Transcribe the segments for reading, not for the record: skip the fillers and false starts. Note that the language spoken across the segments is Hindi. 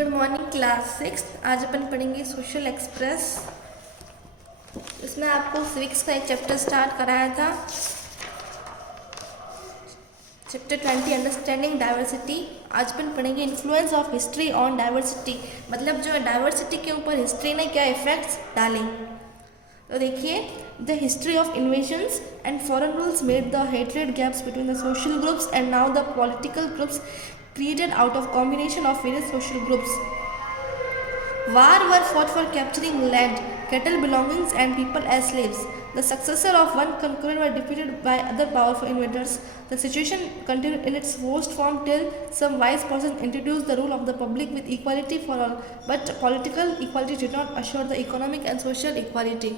Good morning class 6। आज अपन पढ़ेंगे सोशल एक्सप्रेस। इसमें आपको सिविक्स का एक चैप्टर स्टार्ट कराया था, चैप्टर 20 अंडरस्टैंडिंग डाइवर्सिटी। आज अपन पढ़ेंगे influence of history on diversity, मतलब जो डाइवर्सिटी के ऊपर हिस्ट्री ने क्या इफेक्ट्स डाले। तो देखिए, the history of invasions and foreign rules made the hatred gaps between the social groups and now the political groups created out of combination of various social groups. War were fought for capturing land, cattle belongings and people as slaves. The successor of one concurrent were defeated by other powerful invaders. The situation continued in its worst form till some wise person introduced the rule of the public with equality for all. But political equality did not assure the economic and social equality.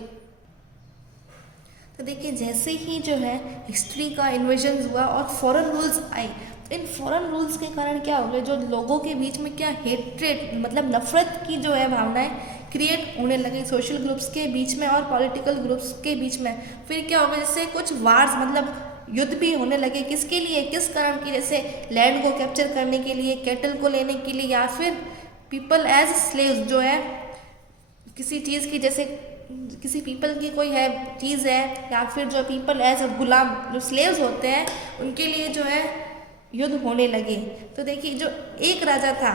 तो देखिए, जैसे ही जो है हिस्ट्री का इन्वेजन हुआ और फॉरेन रूल्स आए, इन फॉरेन रूल्स के कारण क्या हो गया, जो लोगों के बीच में क्या हेट्रेड मतलब नफरत की जो है भावनाएं क्रिएट होने लगी सोशल ग्रुप्स के बीच में और पॉलिटिकल ग्रुप्स के बीच में। फिर क्या हो गया, जैसे कुछ वार्स मतलब युद्ध भी होने लगे। किसके लिए, किस कारण की, जैसे लैंड को कैप्चर करने के लिए, कैटल को लेने के लिए, या फिर पीपल एज स्लेव्स जो है किसी चीज़ की, जैसे किसी पीपल की कोई है चीज़ है, या फिर जो पीपल एज गुलाम जो स्लेव्स होते हैं उनके लिए जो है युद्ध होने लगे। तो देखिए, जो एक राजा था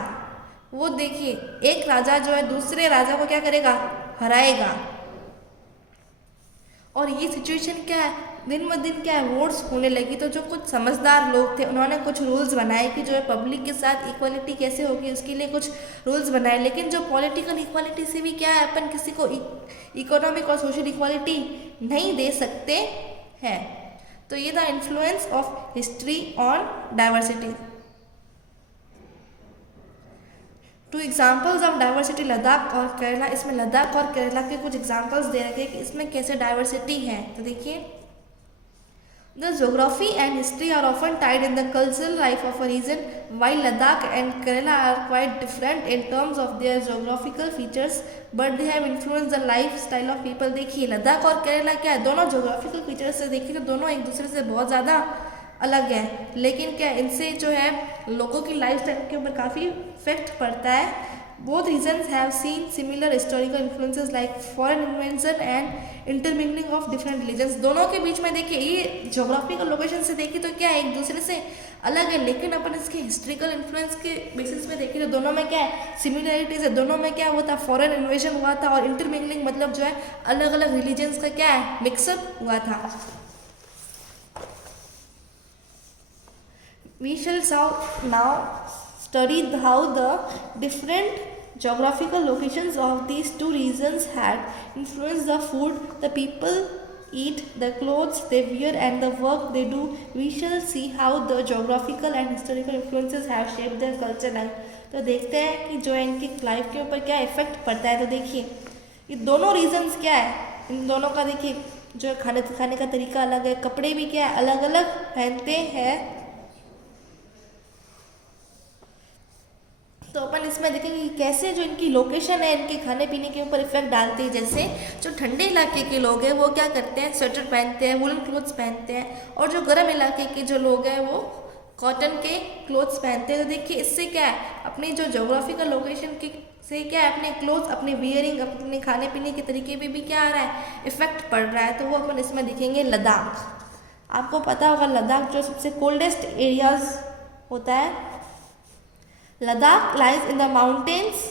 वो देखिए एक राजा जो है दूसरे राजा को क्या करेगा, हराएगा। और ये सिचुएशन क्या है, दिन ब दिन क्या है वोट्स होने लगी। तो जो कुछ समझदार लोग थे उन्होंने कुछ रूल्स बनाए कि जो है पब्लिक के साथ इक्वालिटी कैसे होगी, उसके लिए कुछ रूल्स बनाए। लेकिन जो पॉलिटिकल इक्वालिटी से भी क्या है, अपन किसी को इकोनॉमिक और सोशल इक्वालिटी नहीं दे सकते हैं। तो ये था influence of history on diversity. Two examples of diversity, Ladakh और केरला। इसमें लद्दाख और केरला के कुछ एग्जाम्पल्स दे रखे कि इसमें कैसे डाइवर्सिटी है। तो देखिए, the geography and history are often tied in the cultural life of a region, while Ladakh and Kerala are quite different in terms of their geographical features, but they have influenced the lifestyle of people. देखिए, लद्दाख और केरला क्या है, दोनों जोग्राफिकल फीचर्स से देखिए तो दोनों एक दूसरे से बहुत ज़्यादा अलग है। लेकिन क्या इनसे जो है लोगों की लाइफस्टाइल के ऊपर काफ़ी इफेक्ट पड़ता है। Both regions have seen similar historical influences like foreign invasion and intermingling of different religions. दोनों के बीच में देखिए, ये जोग्राफिकल लोकेशन से देखिए तो क्या है एक दूसरे से अलग है, लेकिन अपन इसके हिस्ट्रिकल इन्फ्लुएंस के बेसिस पे देखें तो दोनों में क्या है सिमिलरिटीज है। दोनों में क्या हुआ था, फॉरेन इन्वेजन हुआ था, और इंटरमिंगलिंग मतलब जो है अलग अलग रिलीजन्स का क्या है मिक्सअप हुआ था। We shall now study how the different geographical locations of these two regions had influenced the food the people eat, the clothes they wear and the work they do. We shall see how the geographical and historical influences have shaped their culture life. तो देखते हैं कि जो इनकी लाइफ के ऊपर क्या इफेक्ट पड़ता है। तो देखिए, ये दोनों रीजन्स क्या है, इन दोनों का देखिए जो खाने का तरीका अलग है, कपड़े भी क्या है अलग अलग पहनते हैं। तो अपन इसमें देखेंगे कि कैसे जो इनकी लोकेशन है इनके खाने पीने के ऊपर इफेक्ट डालती है। जैसे जो ठंडे इलाके के लोग हैं वो क्या करते हैं, स्वेटर पहनते हैं, वुलन क्लोथ्स पहनते हैं, और जो गर्म इलाके के जो लोग हैं वो कॉटन के क्लोथ्स पहनते हैं। तो देखिए, इससे क्या है अपनी जो जोग्राफिकल लोकेशन के से क्या है अपने क्लोथ्स, अपने वियरिंग, अपने खाने पीने के तरीके पे भी क्या आ रहा है इफेक्ट पड़ रहा है। तो वो अपन इसमें दिखेंगे। लद्दाख, आपको पता होगा लद्दाख जो सबसे कोल्डेस्ट एरियाज होता है। Ladakh lies in the mountains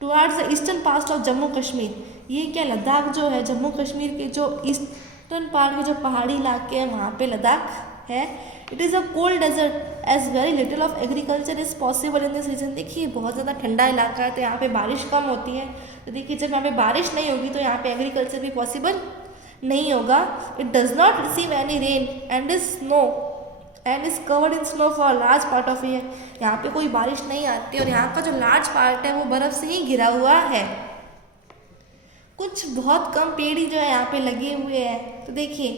towards the eastern part of Jammu Kashmir. ये क्या लद्दाख जो है जम्मू कश्मीर के जो ईस्टर्न पार्ट के जो पहाड़ी इलाके हैं वहाँ पे लद्दाख है। It is a cold desert as very little of agriculture is possible in this region. देखिए, बहुत ज़्यादा ठंडा इलाका है तो यहाँ पे बारिश कम होती है। तो देखिए, जब यहाँ पे बारिश नहीं होगी तो यहाँ पे एग्रीकल्चर भी पॉसिबल नहीं होगा। It does not receive any rain and is snow and is covered in snow for large part of year. यहाँ पे कोई बारिश नहीं आती और यहाँ का जो लार्ज पार्ट है वो बर्फ से ही घिरा हुआ है। कुछ बहुत कम पेड़ ही जो है यहाँ पे लगे हुए हैं। तो देखिए,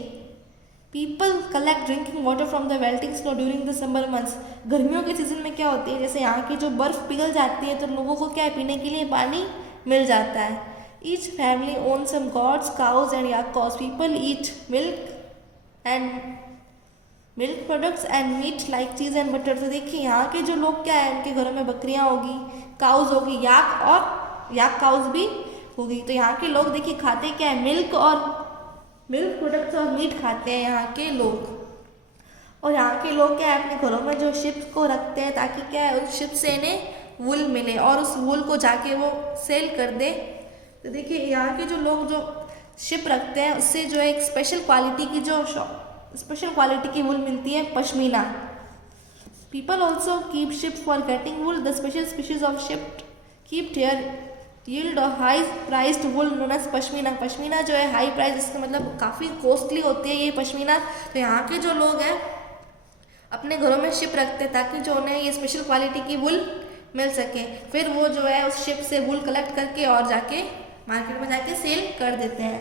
people collect drinking water from the वेल्टिंग snow during the summer months. गर्मियों के सीजन में क्या होती है, जैसे यहाँ की जो बर्फ़ पिघल जाती है तो लोगों को क्या है पीने के लिए पानी मिल जाता है। Each family own some gods, cows and yaks. People eat milk products and meat like cheese and butter. तो देखिए, यहाँ के जो लोग क्या है उनके घरों में बकरियाँ होगी, काउज होगी, याक और याक काउज भी होगी। तो यहाँ के लोग देखिए खाते क्या है, मिल्क प्रोडक्ट्स और मीट खाते हैं यहाँ के लोग। और यहाँ के लोग क्या है, अपने घरों में जो शिप्स को रखते हैं ताकि क्या है उस शिप से इन्हें वूल मिले और उस वूल को जाके वो सेल कर दे। तो देखिए यहाँ के जो लोग जो शिप रखते हैं उससे जो है एक स्पेशल क्वालिटी की वूल मिलती है, pashmina. People also keep ship for getting wool. The special species of ship keep their yield और हाई प्राइस्ड वूल नोन एज पश्मीना। पश्मीना जो है हाई प्राइस, इसका मतलब काफ़ी कॉस्टली होती है ये पश्मीना। तो यहाँ के जो लोग हैं अपने घरों में शिप रखते हैं ताकि जो उन्हें ये स्पेशल क्वालिटी की वूल मिल सके। फिर वो जो है उस शिप से वूल कलेक्ट करके और जाके मार्केट में जाके सेल कर देते हैं।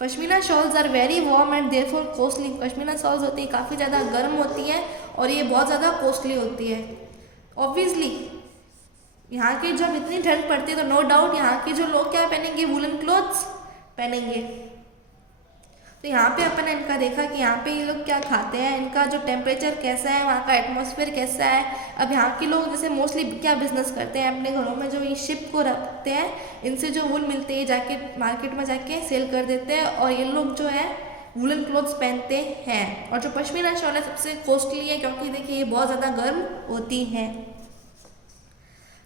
Pashmina shawls are very warm and therefore costly. Pashmina shawls होती है काफ़ी ज़्यादा गर्म होती है और ये बहुत ज़्यादा कॉस्टली होती है। ऑब्वियसली यहाँ की जब इतनी ठंड पड़ती है तो नो डाउट यहाँ के जो लोग क्या पहनेंगे, वुलन क्लोथ्स पहनेंगे। तो यहाँ पे अपन ने इनका देखा कि यहाँ पे ये लोग क्या खाते हैं, इनका जो टेम्परेचर कैसा है, वहाँ का एटमॉस्फेयर कैसा है। अब यहाँ के लोग जैसे मोस्टली क्या बिजनेस करते हैं, अपने घरों में जो ये शिप को रखते हैं, इनसे जो वूल मिलते हैं जाके मार्केट में जाके सेल कर देते हैं और ये लोग जो है वूलन क्लोथ्स पहनते हैं। और जो पश्मीना शॉल है सबसे कॉस्टली है क्योंकि देखिए ये बहुत ज़्यादा गर्म होती है।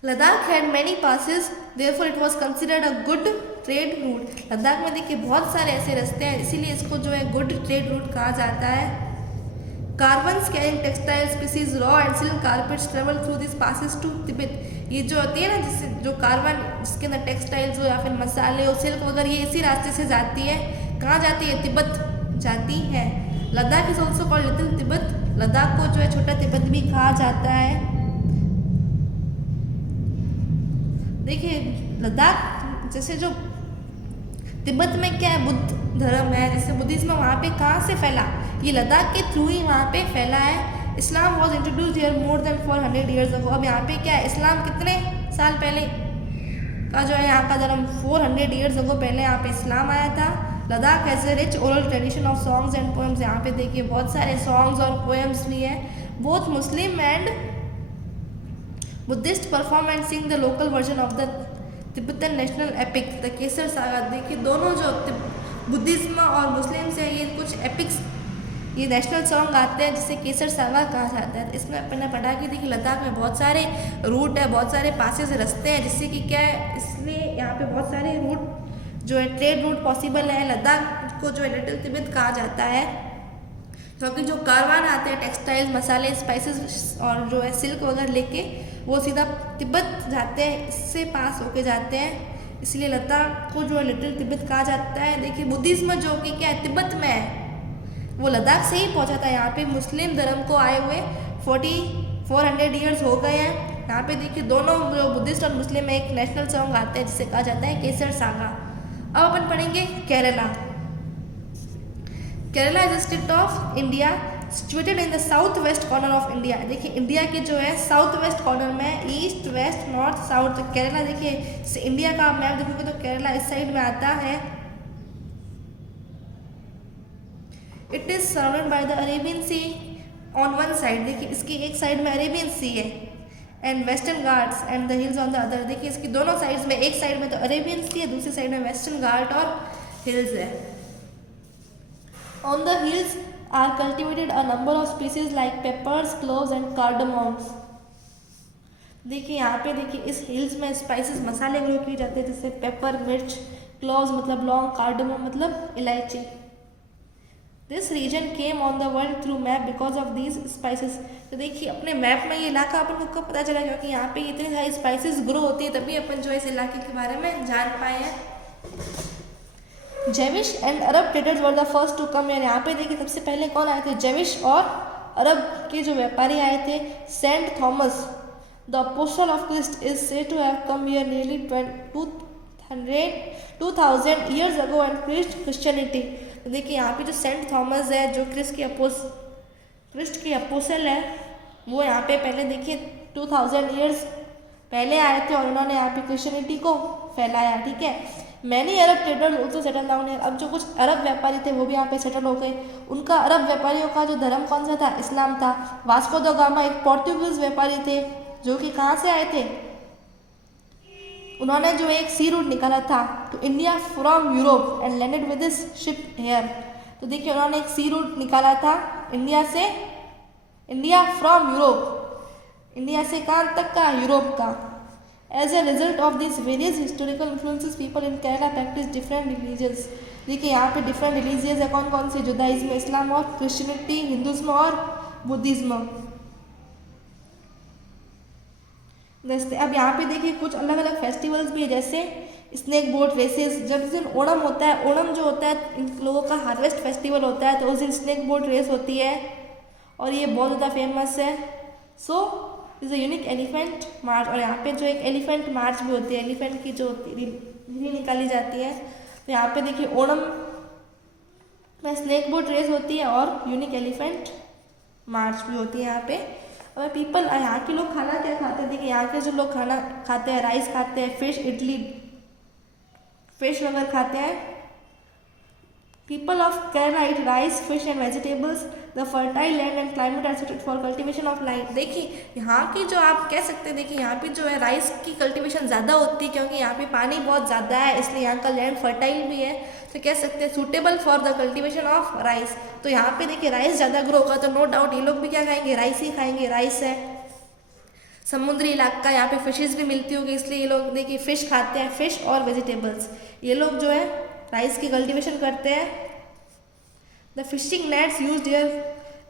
Ladakh had many passes, therefore it was considered a good trade route. Ladakh में देखिए बहुत सारे ऐसे रास्ते हैं, इसीलिए इसको जो है गुड ट्रेड रूट कहा जाता है। Caravans carrying textile species raw and silk carpets travel through this passes to Tibet. ये जो होती है ना, जिससे जो कारवन जिसके अंदर टेक्सटाइल्स हो या फिर मसाले हो, सिल्क वगैरह, ये इसी रास्ते से जाती है। कहाँ जाती है? तिब्बत जाती है। Ladakh is also called little Tibet. Ladakh को जो है छोटा तिब्बत भी कहा जाता है। देखिए लद्दाख जैसे जो तिब्बत में क्या है, बुद्ध धर्म है, जैसे बुद्धिज्म वहाँ पे कहाँ से फैला, ये लद्दाख के थ्रू ही वहाँ पे फैला है। Islam was introduced here more than 400 years ago. अब यहाँ पे क्या है, इस्लाम कितने साल पहले का जो है यहाँ का धर्म 400 ईयर्स अगो पहले यहाँ पे इस्लाम आया था। Ladakh has a rich oral tradition of songs and poems. यहाँ पे देखिए बहुत सारे सॉन्ग्स और पोएम्स भी हैं। Both Muslim and Buddhist perform and Singh the local version of the Tibetan national epic the Kesar saga. देखिए दोनों जो बुद्धिज्म और मुस्लिम से ये कुछ एपिक्स, ये नेशनल सॉन्ग आते हैं जिसे केसर सागा कहा जाता है। इसमें अपन ने पढ़ा कि देखिए लद्दाख में बहुत सारे रूट है, बहुत सारे पासेस रास्ते हैं, जिससे कि क्या है, इसलिए यहाँ पे बहुत सारे रूट जो है ट्रेड रूट पॉसिबल है। लद्दाख को जो है लिटिल तिब्बत कहा जाता है क्योंकि जो कारवान आते हैं टेक्सटाइल्स, मसाले, स्पाइसेस और जो है सिल्क वगैरह लेके वो सीधा तिब्बत जाते हैं, इससे पास होके जाते हैं, इसलिए लद्दाख को जो है लिटिल तिब्बत कहा जाता है। देखिए बुद्धिज्म जो कि क्या है तिब्बत में है, वो लद्दाख से ही पहुंचा था। यहाँ पे मुस्लिम धर्म को आए हुए 400 ईयर्स हो गए हैं। यहाँ पे देखिए दोनों जो बुद्धिस्ट और मुस्लिम में एक नेशनल सॉन्ग आते हैं जिसे कहा जाता है केसर सागा। अब अपन पढ़ेंगे Kerala. Kerala is a state of India situated in the south west corner of India. देखिए इंडिया के जो है साउथ वेस्ट कॉर्नर में, ईस्ट वेस्ट नॉर्थ साउथ। तो केरला देखिए इंडिया का मैप देखोगे तो केरला इस साइड में आता है। It is surrounded by the Arabian sea on one side. देखिए इसकी एक साइड में अरेबियन सी है and western Ghats and the hills on the other. देखिए इसकी दोनों साइड्स में, एक साइड में तो अरेबियन सी है, दूसरी साइड में वेस्टर्न घाट और हिल्स है। On the hills are cultivated a number of species like peppers, cloves and cardamoms। देखिए यहाँ पे देखिए इस हिल्स में स्पाइसेस, मसाले ग्रो किए जाते हैं जैसे पेपर, मिर्च, क्लोव्स मतलब लौंग, कार्डमम मतलब इलायची। This region came on the world through map because of these spices. तो देखिए अपने मैप में ये इलाका अपन को कब पता चला, क्योंकि यहाँ पे इतनी सारी स्पाइसेस ग्रो होती है, तभी अपन जो इस इलाके के बारे में जान पाए हैं। Jewish and Arab traders were the first to come here. यहाँ पे देखिए सबसे पहले कौन आए थे, जेविश और अरब के जो व्यापारी आए थे। Saint Thomas the apostle of Christ is said to have come here nearly 2000 years ago and preached Christianity. तो देखिए यहाँ पे जो सेंट थॉमस है, जो क्रिस्ट के अपोस्टल है, वो यहाँ पे पहले देखिए 2000 ईयर्स पहले आए थे और उन्होंने यहाँ पे क्रिश्चियनिटी को फैलाया। ठीक है। Many Arab traders also settle down है। अब जो कुछ अरब व्यापारी थे वो भी यहाँ पे सेटल हो गए। उनका अरब व्यापारियों का जो धर्म कौन सा था, इस्लाम था। वास्को द गामा एक पोर्तुगीज व्यापारी थे जो कि कहाँ से आए थे, उन्होंने जो एक सी रूट निकाला था to India from Europe and landed with this ship here. तो देखिए उन्होंने एक सी रूट निकाला था इंडिया से, इंडिया फ्रॉम यूरोप, इंडिया से कहाँ तक का, यूरोप का। As a result of this various historical influences people in Kerala practise different religions. देखिए यहाँ पे डिफरेंट रिलीजियंस है, कौन कौन से, जुदाइज्म, इस्लाम और क्रिश्चियनिटी, हिंदुज्म और बुद्धिज्म। जैसे अब यहाँ पे देखिए कुछ अलग अलग फेस्टिवल्स भी है, जैसे स्नेक बोट रेसेस। जब जिस दिन ओणम होता है, ओणम जो होता है इन लोगों का हार्वेस्ट फेस्टिवल होता है, तो उस दिन स्नेक बोट रेस होती है और ये बहुत ज़्यादा फेमस है। So is a unique elephant march, और यहाँ पे जो एक एलिफेंट मार्च भी होती है, एलिफेंट की जो रैली निकाली जाती है। तो यहाँ पे देखिए ओणम में स्नेक बोट रेस होती है और यूनिक एलिफेंट मार्च भी होती है यहाँ पे। और पीपल, यहाँ के लोग खाना क्या खाते हैं, देखिए यहाँ के जो लोग खाना खाते हैं, राइस खाते हैं, फिश, इडली, फिश वगैरह खाते हैं। People of Kerala eat rice, fish and vegetables. The fertile land and climate are suited for cultivation of light. देखिए यहाँ की जो आप कह सकते हैं, देखिए यहाँ पे जो है राइस की कल्टीवेशन ज़्यादा होती है, क्योंकि यहाँ पे पानी बहुत ज़्यादा है, इसलिए यहाँ का लैंड फर्टाइल भी है। तो कह सकते हैं suitable for the cultivation of rice. तो यहाँ पे देखिए राइस ज़्यादा ग्रो होगा, तो नो डाउट ये लोग भी क्या खाएंगे, राइस ही खाएंगे। राइस है, समुद्री इलाका, यहाँ पे फिशेज भी मिलती होगी, इसलिए ये लोग देखिए फिश खाते हैं, फिश और वेजिटेबल्स। ये लोग जो है राइस की कल्टीवेशन करते हैं। The fishing nets used here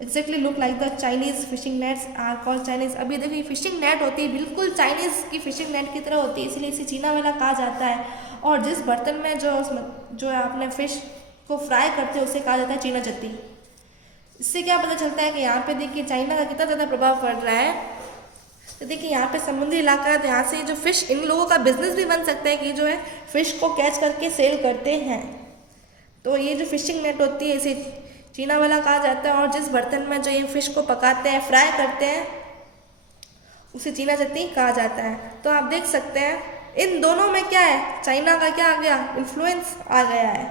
exactly look like the Chinese fishing nets are called Chinese. अभी देखिए फिशिंग नेट होती है बिल्कुल चाइनीज की फिशिंग नेट की तरह होती है, इसलिए इसे चीना वाला कहा जाता है। और जिस बर्तन में जो है आपने फिश को फ्राई करते हैं उसे कहा जाता है चीना चत्ती। इससे क्या पता चलता है कि यहाँ पे देखिए चाइना का कितना ज़्यादा प्रभाव पड़ रहा है। तो देखिए यहाँ पे समुद्री इलाका है, तो यहाँ से जो फिश, इन लोगों का बिजनेस भी बन सकता है कि जो है फिश को कैच करके सेल करते हैं। तो ये जो फिशिंग नेट होती है इसे चीना वाला कहा जाता है। और जिस बर्तन में जो ये फिश को पकाते हैं, फ्राई करते हैं, उसे चीना चत्ती कहा जाता है। तो आप देख सकते हैं इन दोनों में क्या है, चाइना का क्या आ गया, इन्फ्लुएंस आ गया है,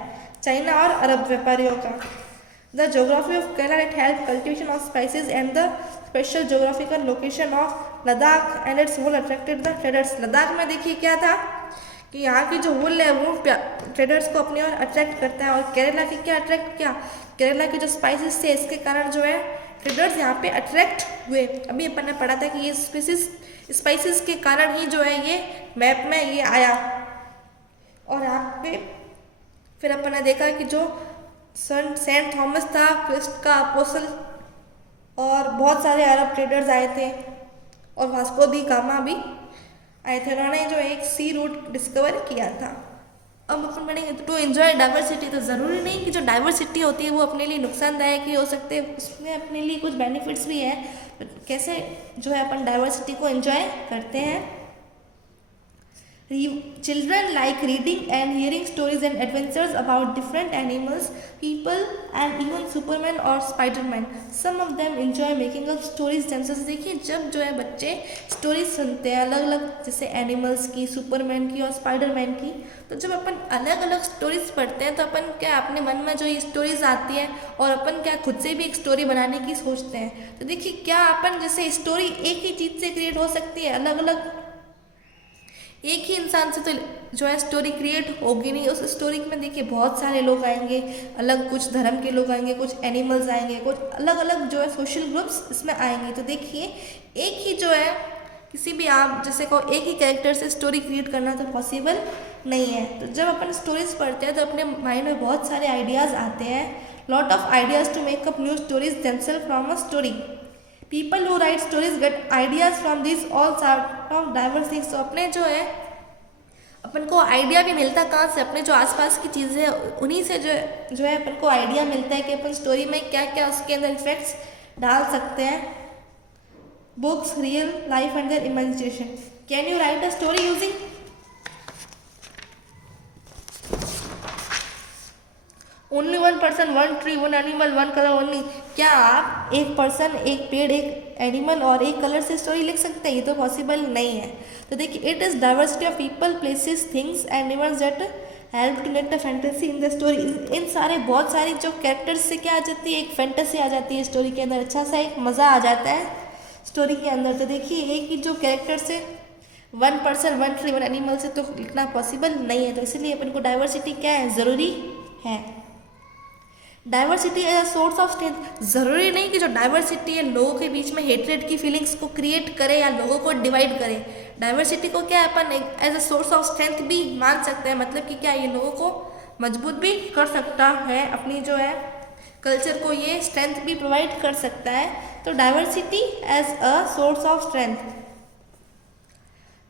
चाइना और अरब व्यापारियों का। The geography of Kerala it help cultivation of spices and the special geographical location of Ladakh and its wool attracted the traders. Ladakh में देखिए क्या था कि यहाँ की जो वुल है वो ट्रेडर्स को अपनी ओर अट्रैक्ट करता है। और केरला की क्या अट्रैक्ट किया, केरला के जो स्पाइसेस थे इसके कारण जो है ट्रेडर्स यहाँ पे अट्रैक्ट हुए। अभी अपन ने पढ़ा था कि ये स्पाइसेस के कारण ही जो है ये मैप में ये आया। और यहाँ पे फिर अपन ने देखा कि जो सेंट थॉमस था, क्रिस्ट का अपोस्टल, और बहुत सारे अरब ट्रेडर्स आए थे, और वास्को दी गामा भी आए थे। उन्होंने जो एक सी रूट डिस्कवर किया था। अब अपन पढ़ेंगे टू एंजॉय डाइवर्सिटी। तो ज़रूरी नहीं कि जो डाइवर्सिटी होती है वो अपने लिए नुकसानदायक ही हो सकते हैं, उसमें अपने लिए कुछ बेनिफिट्स भी है। कैसे जो है अपन डाइवर्सिटी को एंजॉय करते हैं। Children like reading and hearing stories and adventures about different animals, people and even Superman or Spider-Man. Some of them enjoy making up stories themselves. देखिए जब जो है बच्चे स्टोरीज सुनते हैं अलग अलग, जैसे एनिमल्स की, सुपरमैन की और स्पाइडरमैन की, तो जब अपन अलग अलग स्टोरीज पढ़ते हैं तो अपन क्या अपने मन में जो ये स्टोरीज आती है और अपन क्या खुद से भी एक स्टोरी बनाने की सोचते हैं। तो देखिए क्या अपन जैसे स्टोरी एक ही चीज़ से क्रिएट हो सकती है, अलग अलग एक ही इंसान से तो जो है स्टोरी क्रिएट होगी नहीं। उस स्टोरी में देखिए बहुत सारे लोग आएंगे, अलग कुछ धर्म के लोग आएंगे, कुछ एनिमल्स आएंगे, कुछ अलग अलग जो है सोशल ग्रुप्स इसमें आएंगे। तो देखिए एक ही जो है किसी भी आप जैसे को एक ही कैरेक्टर से स्टोरी क्रिएट करना तो पॉसिबल नहीं है। तो जब अपन स्टोरीज पढ़ते हैं तो अपने माइंड में बहुत सारे आइडियाज़ आते हैं, lot of ideas to make up new stories themselves from a story. People who write stories get ideas from this all sort of diverse things. तो अपने जो है अपन को आइडिया भी मिलता कहाँ से, अपने जो आसपास की चीज़ें उन्हीं से जो है अपन को आइडिया मिलता है कि अपन स्टोरी में क्या क्या उसके अंदर इफेक्ट्स डाल सकते हैं। Books, real life and there imagination. Can you right a story using only one person, one tree, one animal, one colour only. क्या आप एक पर्सन, एक पेड़, एक एनिमल और एक कलर से स्टोरी लिख सकते हैं? ये तो पॉसिबल नहीं है। तो देखिए it is diversity of people, places, things and events that help to make the fantasy in the story. इन सारे बहुत सारी जो कैरेक्टर्स से क्या आ जाती है, एक फैंटेसी आ जाती है स्टोरी के अंदर, अच्छा सा एक मज़ा आ जाता है स्टोरी के अंदर। तो देखिए एक ही जो कैरेक्टर से one person one tree one animal से तो लिखना पॉसिबल नहीं है, तो इसलिए अपन को डाइवर्सिटी क्या है, ज़रूरी है। Diversity as a source of strength, ज़रूरी नहीं कि जो डाइवर्सिटी है लोगों के बीच में हेट्रेड की फीलिंग्स को क्रिएट करे या लोगों को डिवाइड करे। डाइवर्सिटी को क्या है अपन as a source of strength भी मान सकते हैं, मतलब कि क्या ये लोगों को मजबूत भी कर सकता है, अपनी जो है कल्चर को ये स्ट्रेंथ भी प्रोवाइड कर सकता है। तो diversity as a source of strength.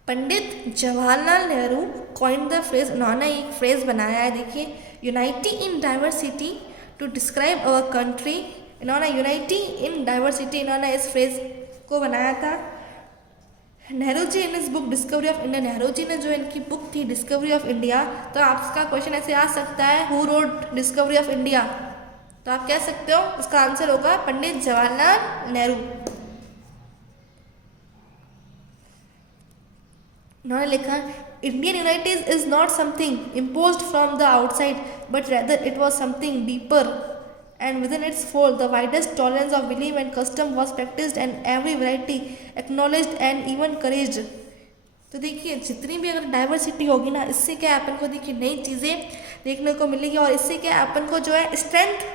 Pandit Jawaharlal Nehru coin the phrase, उन्होंने एक फ्रेज बनाया है, देखिए, unity in diversity to describe our country. इन्होंने यूनाइटी इन डाइवर्सिटी, इन्होंने इस फ्रेज को बनाया था नेहरू जी इन इस book discovery of India. Nehru ji ने जो इनकी बुक थी डिस्कवरी ऑफ इंडिया, तो आपका क्वेश्चन ऐसे आ सकता है, who wrote discovery of India, तो आप कह सकते हो इसका आंसर होगा पंडित जवाहरलाल नेहरू। उन्होंने लिखा, Indian unity is not something imposed from the outside but rather it was something deeper and within its fold the widest tolerance of belief and custom was practiced and every variety acknowledged and even encouraged। तो देखिए जितनी भी अगर डाइवर्सिटी होगी ना, इससे क्या है अपन को देखिए नई चीज़ें देखने को मिलेगी, और इससे क्या है अपन को जो है स्ट्रेंथ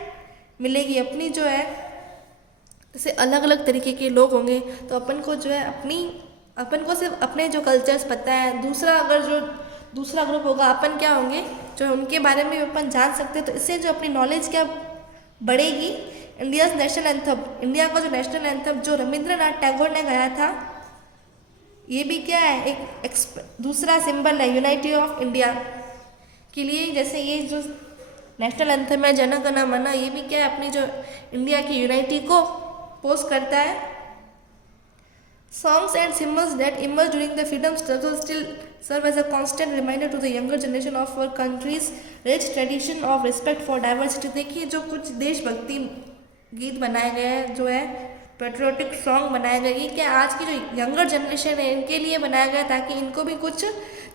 मिलेगी अपनी, जो है जैसे अलग अलग तरीके के लोग होंगे तो अपन को जो है अपन को सिर्फ अपने जो कल्चर्स पता है, दूसरा अगर जो दूसरा ग्रुप होगा अपन क्या होंगे जो उनके बारे में अपन जान सकते हैं, तो इससे जो अपनी नॉलेज क्या बढ़ेगी। इंडियाज नेशनल एंथम, इंडिया का जो नेशनल एंथम जो रविंद्रनाथ टैगोर ने गाया था, ये भी क्या है एक दूसरा सिंबल है यूनाइटी ऑफ इंडिया के लिए। जैसे ये जो नेशनल एंथम है जन गण मन, ये भी क्या है अपनी जो इंडिया की यूनाइटी को पोस्ट करता है। Songs and symbols that emerged during the freedom struggle still serve as a constant reminder to the younger generation of our country's rich tradition of respect for diversity। देखिए जो कुछ देशभक्ति गीत बनाए गए हैं, जो है पेट्रियोटिक सॉन्ग बनाए गए, ये क्या आज की जो यंगर जनरेशन है इनके लिए बनाया गया, ताकि इनको भी कुछ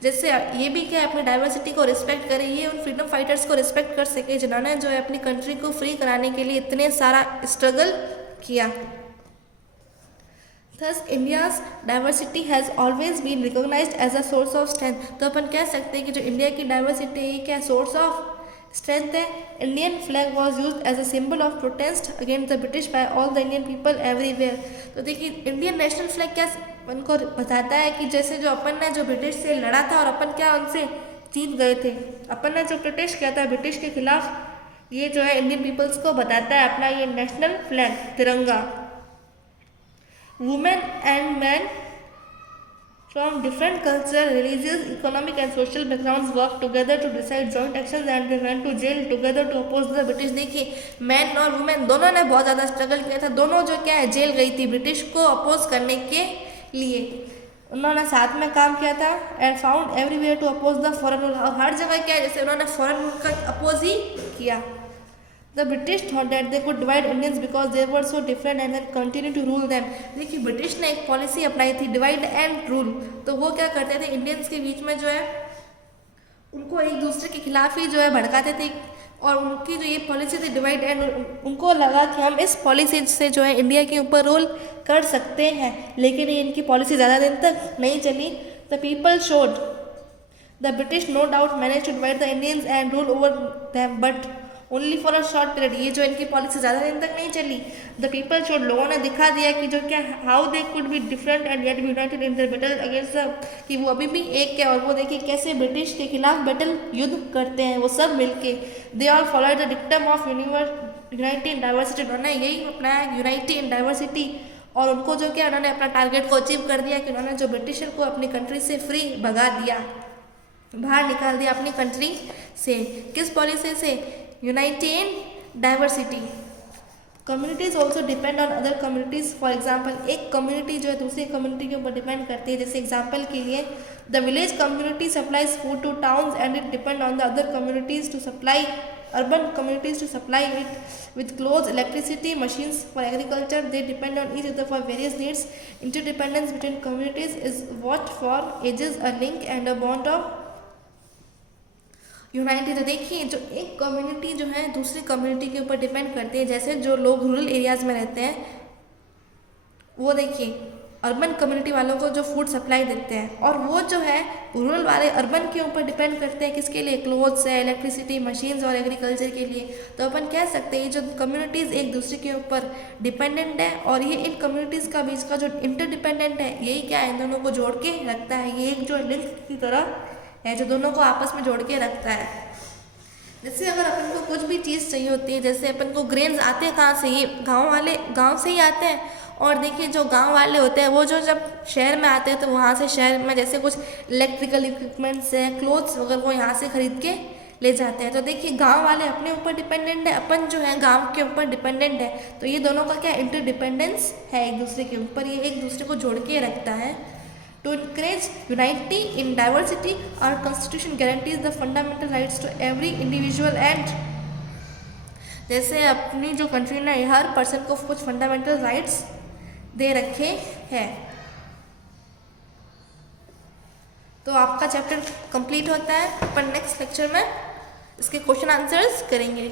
जैसे ये भी क्या अपनी डाइवर्सिटी को रिस्पेक्ट करे, ये उन फ्रीडम फाइटर्स को रिस्पेक्ट कर सके जिन्होंने जो है अपनी कंट्री को फ्री कराने के लिए इतने सारा स्ट्रगल किया। Thus, India's diversity has always been recognized as a source of strength। तो अपन कह सकते हैं कि जो इंडिया की डाइवर्सिटी है क्या सोर्स ऑफ स्ट्रेंथ है। Indian flag was use as a symbol of protest against the British by all the Indian people everywhere. तो देखिए इंडियन नेशनल फ्लैग क्या अपन को बताता है कि जैसे जो अपन ने जो ब्रिटिश से लड़ा था और अपन क्या उनसे जीत गए थे, अपन ने जो प्रोटेस्ट किया था ब्रिटिश के खिलाफ, ये जो है इंडियन पीपल्स को बताता है अपना ये नेशनल फ्लैग तिरंगा। Women and men from different cultural, religious, economic and social backgrounds work together to decide joint actions and they went to jail together to oppose the British। देखिए मैन और वुमेन दोनों ने बहुत ज़्यादा स्ट्रगल किया था, दोनों जो क्या है जेल गई थी ब्रिटिश को अपोज करने के लिए, उन्होंने साथ में काम किया था। And found everywhere to oppose the foreign rule, और हर जगह क्या है जैसे उन्होंने फॉरेन रूल का अपोज ही किया। The British thought that they could divide Indians because they were so different and then continue to rule them। देखिए ब्रिटिश ने एक पॉलिसी अपनाई थी डिवाइड एंड रूल, तो वो क्या करते थे इंडियंस के बीच में जो है उनको एक दूसरे के खिलाफ ही जो है भड़काते थे, और उनकी जो ये पॉलिसी थी डिवाइड एंड, उनको लगा कि हम इस पॉलिसी से जो है इंडिया के ऊपर रूल कर सकते हैं, लेकिन ये इनकी पॉलिसी ज़्यादा दिन तक नहीं चली। The people showed the British no doubt manage to divide the Indians and rule over them but only for a short period. ये जो इनकी पॉलिसी ज़्यादा दिन तक नहीं चली। द पीपल शोड, लोगों ने दिखा दिया कि जो क्या how they could be different and yet be united in their battle against the, कि वो अभी भी एक है और वो देखिए कैसे ब्रिटिश के खिलाफ बैटल युद्ध करते हैं वो सब मिलके। They all follow the dictum of unity in diversity, उन्होंने यही अपनाया यूनाइटी इन डाइवर्सिटी, और उनको जो क्या उन्होंने अपना टारगेट को अचीव कर दिया कि उन्होंने जो ब्रिटिशर को अपनी कंट्री से फ्री भगा दिया, बाहर निकाल दिया अपनी कंट्री से। किस पॉलिसी से? Unity in diversity. Communities also depend on other communities. For example एक कम्युनिटी जो है दूसरी कम्युनिटी के ऊपर डिपेंड करती है। जैसे एग्जाम्पल के लिए the village community supplies food to towns and it depend on the other communities to supply, urban communities to supply it with clothes, electricity, machines for agriculture. They depend on each other for various needs. Interdependence between communities is what for ages a link and a bond of unity. तो देखिए जो एक कम्युनिटी जो है दूसरी कम्युनिटी के ऊपर डिपेंड करती है, जैसे जो लोग रूरल एरियाज़ में रहते हैं वो देखिए अर्बन कम्युनिटी वालों को जो फूड सप्लाई देते हैं, और वो जो है रूरल वाले अर्बन के ऊपर डिपेंड करते हैं, किसके लिए, क्लोथ्स है, इलेक्ट्रिसिटी, मशीन्स और एग्रीकल्चर के लिए। तो अपन कह सकते हैं ये जो कम्युनिटीज़ एक दूसरे के ऊपर डिपेंडेंट है, और ये इन कम्युनिटीज़ का बीच का जो इंटरडिपेंडेंट है, यही क्या है, इन दोनों को जोड़ के रखता है। ये एक जो लिंक की तरह है जो दोनों को आपस में जोड़ के रखता है। जैसे अगर अपन को कुछ भी चीज़ चाहिए होती है, जैसे अपन को ग्रेन्स आते हैं कहाँ से, ये गांव से ही आते हैं। और देखिए जो गांव वाले होते हैं वो जो जब शहर में आते हैं तो वहाँ से शहर में जैसे कुछ इलेक्ट्रिकल इक्विपमेंट्स है, क्लोथ्स वगैरह, वो यहाँ से खरीद के ले जाते हैं। तो देखिए गांव वाले अपने ऊपर डिपेंडेंट है, अपन जो है गांव के ऊपर डिपेंडेंट है। तो ये दोनों का क्या इंटरडिपेंडेंस है एक दूसरे के ऊपर, ये एक दूसरे को जोड़ के रखता है। To encourage unity in diversity, our constitution guarantees the fundamental rights to every individual and जैसे अपनी जो कंट्री ने हर पर्सन को कुछ फंडामेंटल राइट्स दे रखे हैं। तो आपका चैप्टर कंप्लीट होता है। अपन नेक्स्ट लेक्चर में इसके क्वेश्चन आंसर्स करेंगे।